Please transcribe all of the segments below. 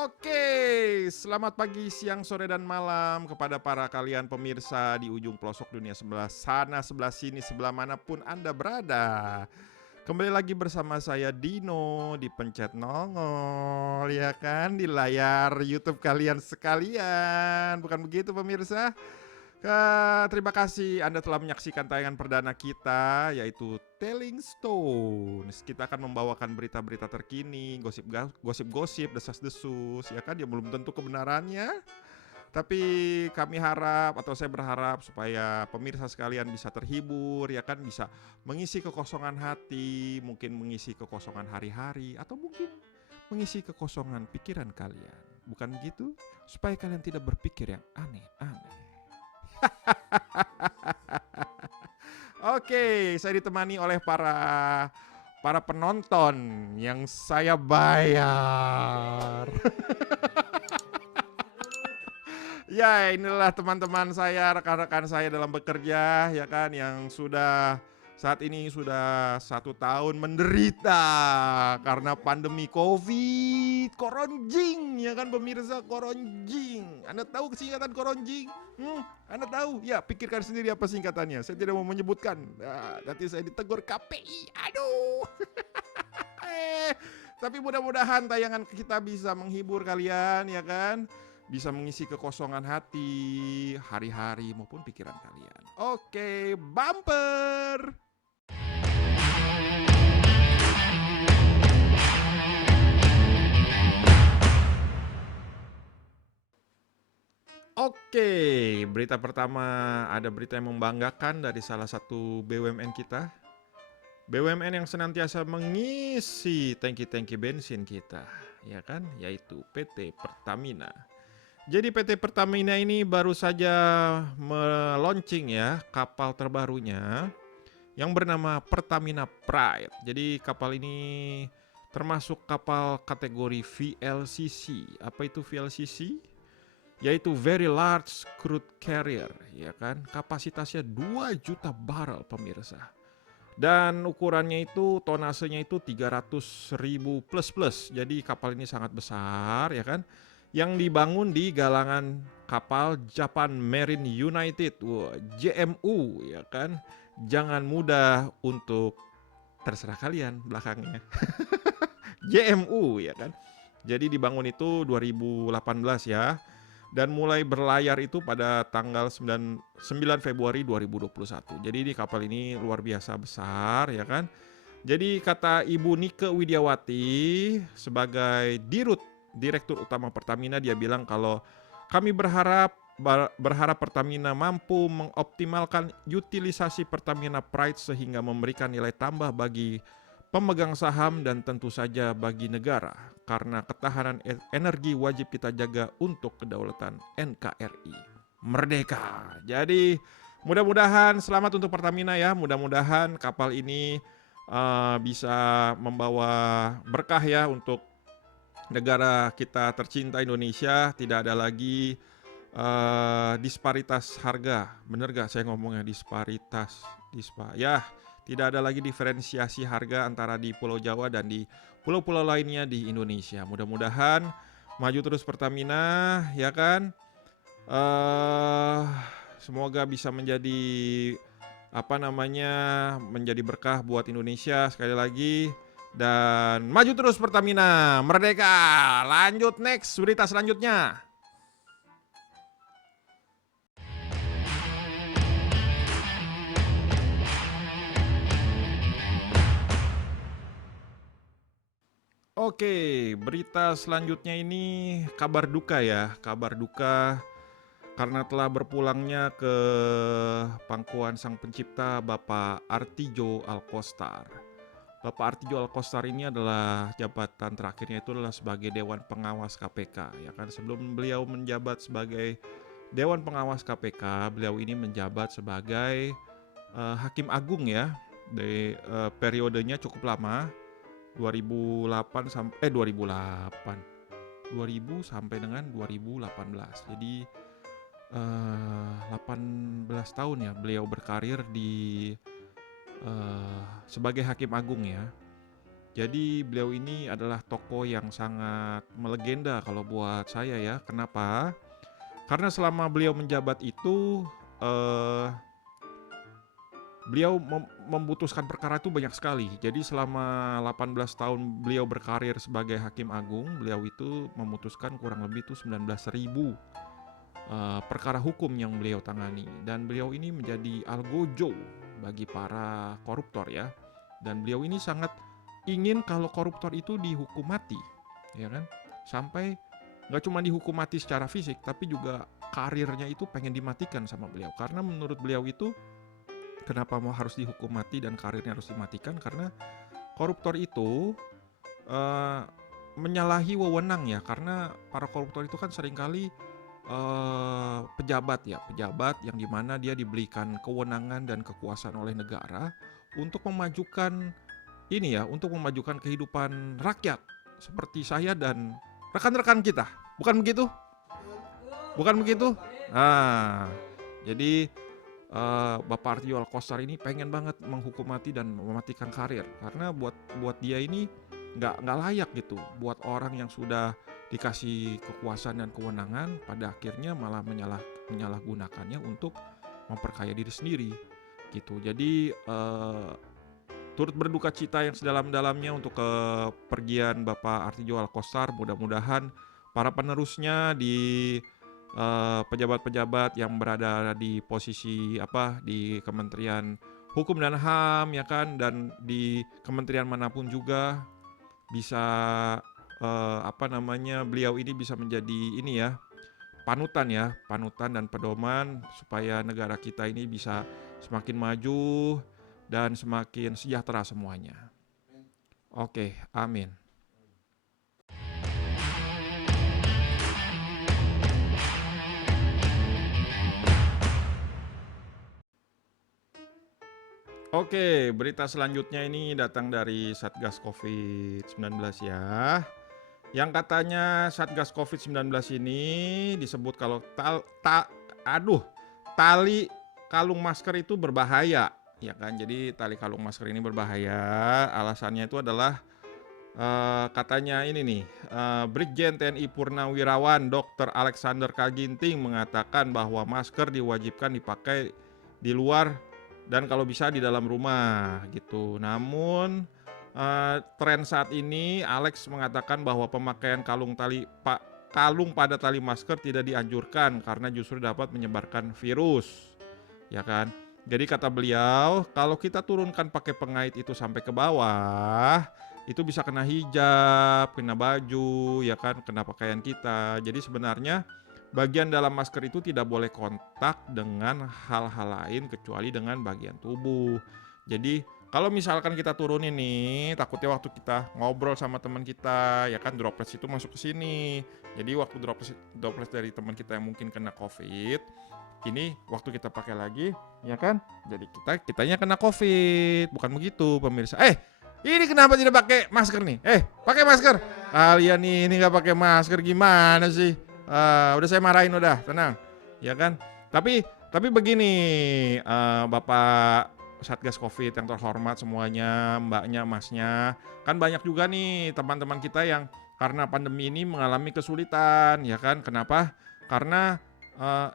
Oke, selamat pagi, siang, sore, dan malam kepada para kalian pemirsa di ujung pelosok dunia sebelah sana, sebelah sini, sebelah manapun Anda berada. Kembali lagi bersama saya Dino di Pencet Nongol, ya kan, di layar YouTube kalian sekalian. Bukan begitu pemirsa? Terima kasih Anda telah menyaksikan tayangan perdana kita, yaitu Telling Stones. Kita akan membawakan berita-berita terkini, gosip-gosip, desas-desus, ya kan, yang belum tentu kebenarannya. Tapi kami harap, atau saya berharap, supaya pemirsa sekalian bisa terhibur, ya kan, bisa mengisi kekosongan hati, mungkin mengisi kekosongan hari-hari, atau mungkin mengisi kekosongan pikiran kalian. Bukan begitu? Supaya kalian tidak berpikir yang aneh-aneh. Oke, saya ditemani oleh para penonton yang saya bayar. Ya, inilah teman-teman saya, rekan-rekan saya dalam bekerja, ya kan, yang saat ini sudah 1 tahun menderita karena pandemi COVID, koronjing, ya kan pemirsa, koronjing. Anda tahu singkatan koronjing? Anda tahu? Ya, pikirkan sendiri apa singkatannya. Saya tidak mau menyebutkan. Nanti saya ditegur KPI. Aduh. Tapi mudah-mudahan tayangan kita bisa menghibur kalian, ya kan? Bisa mengisi kekosongan hati, hari-hari maupun pikiran kalian. Oke, bumper. Oke, berita pertama, ada berita yang membanggakan dari salah satu BUMN kita. BUMN yang senantiasa mengisi tangki-tangki bensin kita, ya kan? Yaitu PT Pertamina. Jadi PT Pertamina ini baru saja meluncing ya kapal terbarunya yang bernama Pertamina Pride. Jadi kapal ini termasuk kapal kategori VLCC. Apa itu VLCC? Yaitu Very Large Crude Carrier, ya kan? Kapasitasnya 2 juta barel pemirsa. Dan ukurannya itu, tonasenya itu 300.000 plus. Jadi kapal ini sangat besar, ya kan? Yang dibangun di galangan kapal Japan Marine United, JMU, ya kan? Jangan mudah untuk, terserah kalian belakangnya. JMU, ya kan? Jadi dibangun itu 2018 ya. Dan mulai berlayar itu pada tanggal 9 Februari 2021. Jadi di kapal ini luar biasa besar, ya kan? Jadi kata Ibu Nike Widiawati sebagai Direktur Utama Pertamina, dia bilang kalau kami berharap Pertamina mampu mengoptimalkan utilisasi Pertamina Pride sehingga memberikan nilai tambah bagi pemegang saham dan tentu saja bagi negara, karena ketahanan energi wajib kita jaga untuk kedaulatan NKRI. Merdeka. Jadi mudah-mudahan selamat untuk Pertamina ya. Mudah-mudahan kapal ini bisa membawa berkah ya untuk negara kita tercinta Indonesia. Tidak ada lagi disparitas harga. Bener gak saya ngomongnya disparitas? Ya, tidak ada lagi diferensiasi harga antara di Pulau Jawa dan di pulau-pulau lainnya di Indonesia. Mudah-mudahan maju terus Pertamina, ya kan? Semoga bisa menjadi menjadi berkah buat Indonesia sekali lagi. Dan maju terus Pertamina, merdeka. Lanjut next, berita selanjutnya. Oke, berita selanjutnya ini kabar duka ya. Kabar duka karena telah berpulangnya ke pangkuan Sang Pencipta Bapak Artidjo Alkostar. Bapak Artidjo Alkostar ini adalah jabatan terakhirnya itu adalah sebagai Dewan Pengawas KPK, ya kan. Sebelum beliau menjabat sebagai Dewan Pengawas KPK, beliau ini menjabat sebagai Hakim Agung ya. Periodenya cukup lama, 2000 sampai dengan 2018. Jadi 18 tahun ya beliau berkarir di sebagai Hakim Agung ya. Jadi beliau ini adalah tokoh yang sangat melegenda kalau buat saya ya. Kenapa? Karena selama beliau menjabat itu, eh, beliau memutuskan perkara itu banyak sekali. Jadi selama 18 tahun beliau berkarir sebagai Hakim Agung, beliau itu memutuskan kurang lebih itu 19.000 perkara hukum yang beliau tangani. Dan beliau ini menjadi algojo bagi para koruptor ya. Dan beliau ini sangat ingin kalau koruptor itu dihukum mati, ya kan? Sampai nggak cuma dihukum mati secara fisik, tapi juga karirnya itu pengen dimatikan sama beliau. Karena menurut beliau itu, kenapa mau harus dihukum mati dan karirnya harus dimatikan? Karena koruptor itu uh, menyalahi wewenang ya. Karena para koruptor itu kan seringkali pejabat yang dimana dia diberikan kewenangan dan kekuasaan oleh negara untuk memajukan untuk memajukan kehidupan rakyat seperti saya dan rekan-rekan kita. Bukan begitu? Bukan begitu? Nah, jadi Bapak Artio Alkostar ini pengen banget menghukum mati dan mematikan karir karena buat dia ini nggak layak gitu, buat orang yang sudah dikasih kekuasaan dan kewenangan pada akhirnya malah menyalahgunakannya untuk memperkaya diri sendiri gitu. Jadi turut berduka cita yang sedalam-dalamnya untuk kepergian Bapak Artio Alkostar. Mudah-mudahan para penerusnya di pejabat-pejabat yang berada di posisi di Kementerian Hukum dan HAM ya kan, dan di kementerian manapun juga bisa beliau ini bisa menjadi panutan dan pedoman supaya negara kita ini bisa semakin maju dan semakin sejahtera semuanya. Oke, amin. Oke, berita selanjutnya ini datang dari Satgas COVID-19 ya. Yang katanya Satgas COVID-19 ini disebut kalau tali kalung masker itu berbahaya, ya kan? Jadi tali kalung masker ini berbahaya. Alasannya itu adalah katanya ini nih, Brigjen TNI Purnawirawan Dr. Alexander Kaginting mengatakan bahwa masker diwajibkan dipakai di luar dan kalau bisa di dalam rumah gitu. Namun tren saat ini Alex mengatakan bahwa pemakaian kalung pada tali masker tidak dianjurkan karena justru dapat menyebarkan virus, ya kan? Jadi kata beliau, kalau kita turunkan pakai pengait itu sampai ke bawah, itu bisa kena hijab, kena baju, ya kan, kena pakaian kita. Jadi sebenarnya bagian dalam masker itu tidak boleh kontak dengan hal-hal lain kecuali dengan bagian tubuh. Jadi kalau misalkan kita turunin nih, takutnya waktu kita ngobrol sama teman kita, ya kan droplets itu masuk ke sini. Jadi waktu droplets dari teman kita yang mungkin kena COVID, ini waktu kita pakai lagi, ya kan? Jadi kitanya kena COVID, bukan begitu pemirsa. Ini kenapa tidak pakai masker nih? Pakai masker. Kalian ini nggak pakai masker gimana sih? Udah saya marahin udah, tenang, ya kan? Tapi begini, Bapak Satgas COVID yang terhormat semuanya, mbaknya, masnya, kan banyak juga nih teman-teman kita yang karena pandemi ini mengalami kesulitan, ya kan? Kenapa? Karena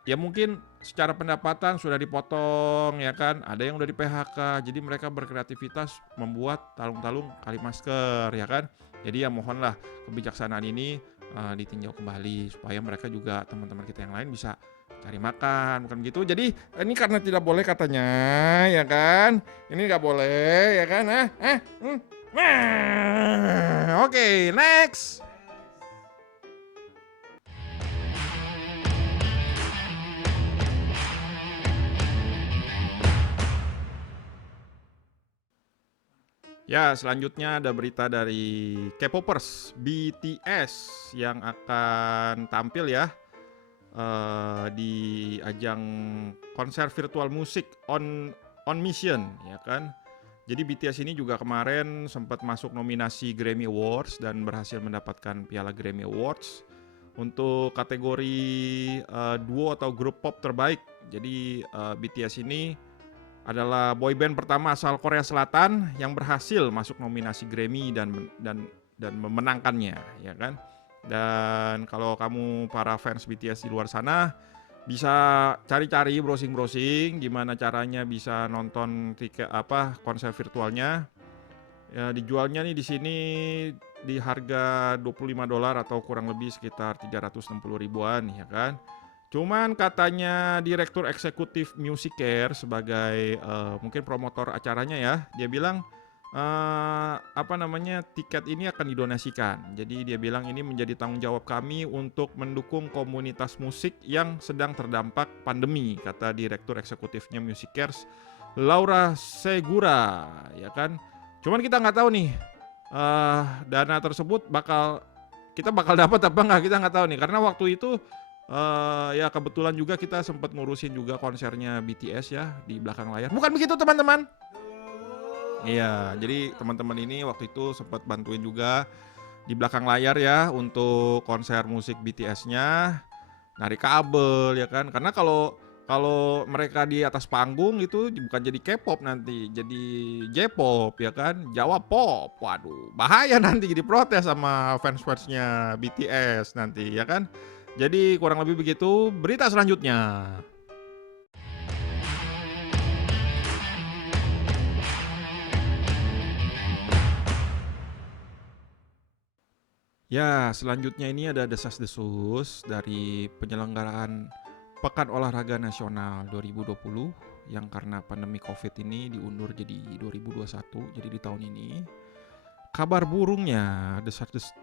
ya mungkin secara pendapatan sudah dipotong, ya kan? Ada yang udah di PHK, jadi mereka berkreativitas membuat talung-talung kali masker, ya kan? Jadi ya mohonlah kebijaksanaan ini ditinjau kembali supaya mereka juga teman-teman kita yang lain bisa cari makan, bukan gitu. Jadi ini karena tidak boleh katanya, ya kan? Ini nggak boleh, ya kan? Oke, next. Ya, selanjutnya ada berita dari K-popers BTS yang akan tampil ya di ajang konser virtual musik on Mission, ya kan. Jadi BTS ini juga kemarin sempat masuk nominasi Grammy Awards dan berhasil mendapatkan piala Grammy Awards untuk kategori duo atau grup pop terbaik. Jadi BTS ini adalah boyband pertama asal Korea Selatan yang berhasil masuk nominasi Grammy dan memenangkannya, ya kan? Dan kalau kamu para fans BTS di luar sana bisa cari-cari browsing-browsing gimana caranya bisa nonton tiket konser virtualnya. Ya, dijualnya nih di sini di harga $25 atau kurang lebih sekitar 360 ribuan, ya kan? Cuman katanya Direktur Eksekutif Musicare sebagai mungkin promotor acaranya ya, dia bilang tiket ini akan didonasikan. Jadi dia bilang ini menjadi tanggung jawab kami untuk mendukung komunitas musik yang sedang terdampak pandemi, kata Direktur Eksekutifnya Musicare, Laura Segura, ya kan. Cuman kita nggak tahu nih dana tersebut kita bakal dapat apa nggak, kita nggak tahu nih, karena waktu itu ya kebetulan juga kita sempat ngurusin juga konsernya BTS ya di belakang layar. Bukan begitu teman-teman? Iya, jadi teman-teman ini waktu itu sempat bantuin juga di belakang layar ya untuk konser musik BTS-nya, narik kabel ya kan. Karena kalau mereka di atas panggung itu bukan jadi K-pop nanti, jadi J-pop ya kan, Jawa pop. Waduh, bahaya nanti jadi protes sama fans-fansnya BTS nanti ya kan. Jadi kurang lebih begitu. Berita selanjutnya. Ya, selanjutnya ini ada desas-desus dari penyelenggaraan Pekan Olahraga Nasional 2020 yang karena pandemi Covid ini diundur jadi 2021, jadi di tahun ini. Kabar burungnya,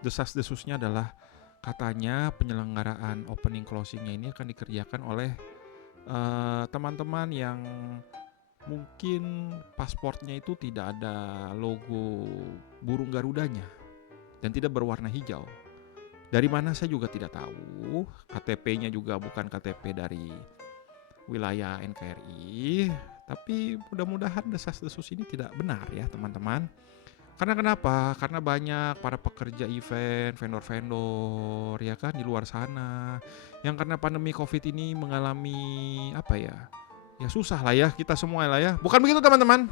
desas-desusnya adalah katanya penyelenggaraan opening closingnya ini akan dikerjakan oleh teman-teman yang mungkin pasportnya itu tidak ada logo burung Garudanya dan tidak berwarna hijau. Dari mana saya juga tidak tahu. KTP-nya juga bukan KTP dari wilayah NKRI. Tapi mudah-mudahan desas-desus ini tidak benar ya teman-teman. Karena kenapa? Karena banyak para pekerja event, vendor-vendor ya kan di luar sana yang karena pandemi Covid ini mengalami ya susah lah ya kita semua lah ya. Bukan begitu teman-teman?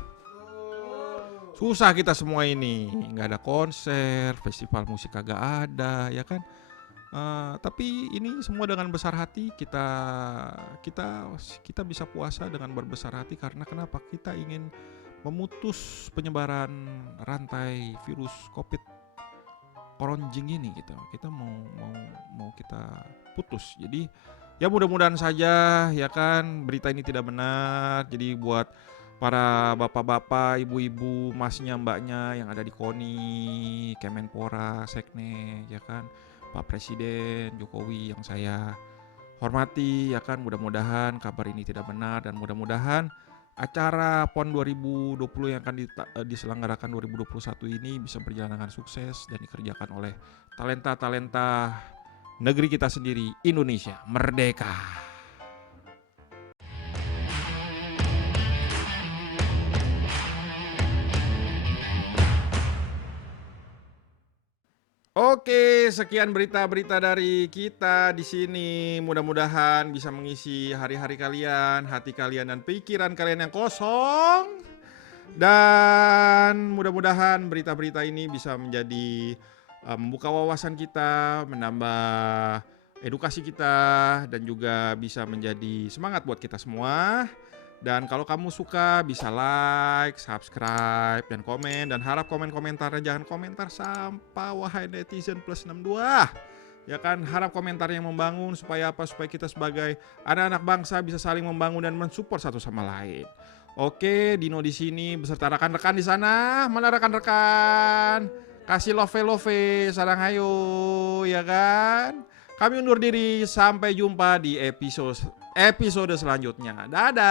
Susah kita semua ini, nggak ada konser, festival musik kagak ada ya kan. Tapi ini semua dengan besar hati kita bisa puasa dengan berbesar hati karena kenapa? Kita ingin memutus penyebaran rantai virus COVID koronjing ini gitu. Kita mau kita putus. Jadi ya mudah-mudahan saja ya kan berita ini tidak benar. Jadi buat para bapak-bapak, ibu-ibu, masnya, mbaknya yang ada di KONI, Kemenpora, Sekne ya kan, Pak Presiden Jokowi yang saya hormati ya kan, mudah-mudahan kabar ini tidak benar dan mudah-mudahan acara PON 2020 yang akan diselenggarakan 2021 ini bisa berjalan dengan sukses dan dikerjakan oleh talenta-talenta negeri kita sendiri, Indonesia merdeka. Oke, sekian berita-berita dari kita di sini. Mudah-mudahan bisa mengisi hari-hari kalian, hati kalian dan pikiran kalian yang kosong. Dan mudah-mudahan berita-berita ini bisa menjadi membuka wawasan kita, menambah edukasi kita dan juga bisa menjadi semangat buat kita semua. Dan kalau kamu suka bisa like, subscribe, dan komen. Dan harap komen-komentarnya jangan komentar sampah wahai netizen plus 62. Ya kan, harap komentar yang membangun supaya apa? Supaya kita sebagai anak-anak bangsa bisa saling membangun dan mensupport satu sama lain. Oke, Dino di sini beserta rekan-rekan di sana. Mana rekan-rekan? Kasih love, sarang hayo, ya kan? Kami undur diri, sampai jumpa di episode selanjutnya. Dadah.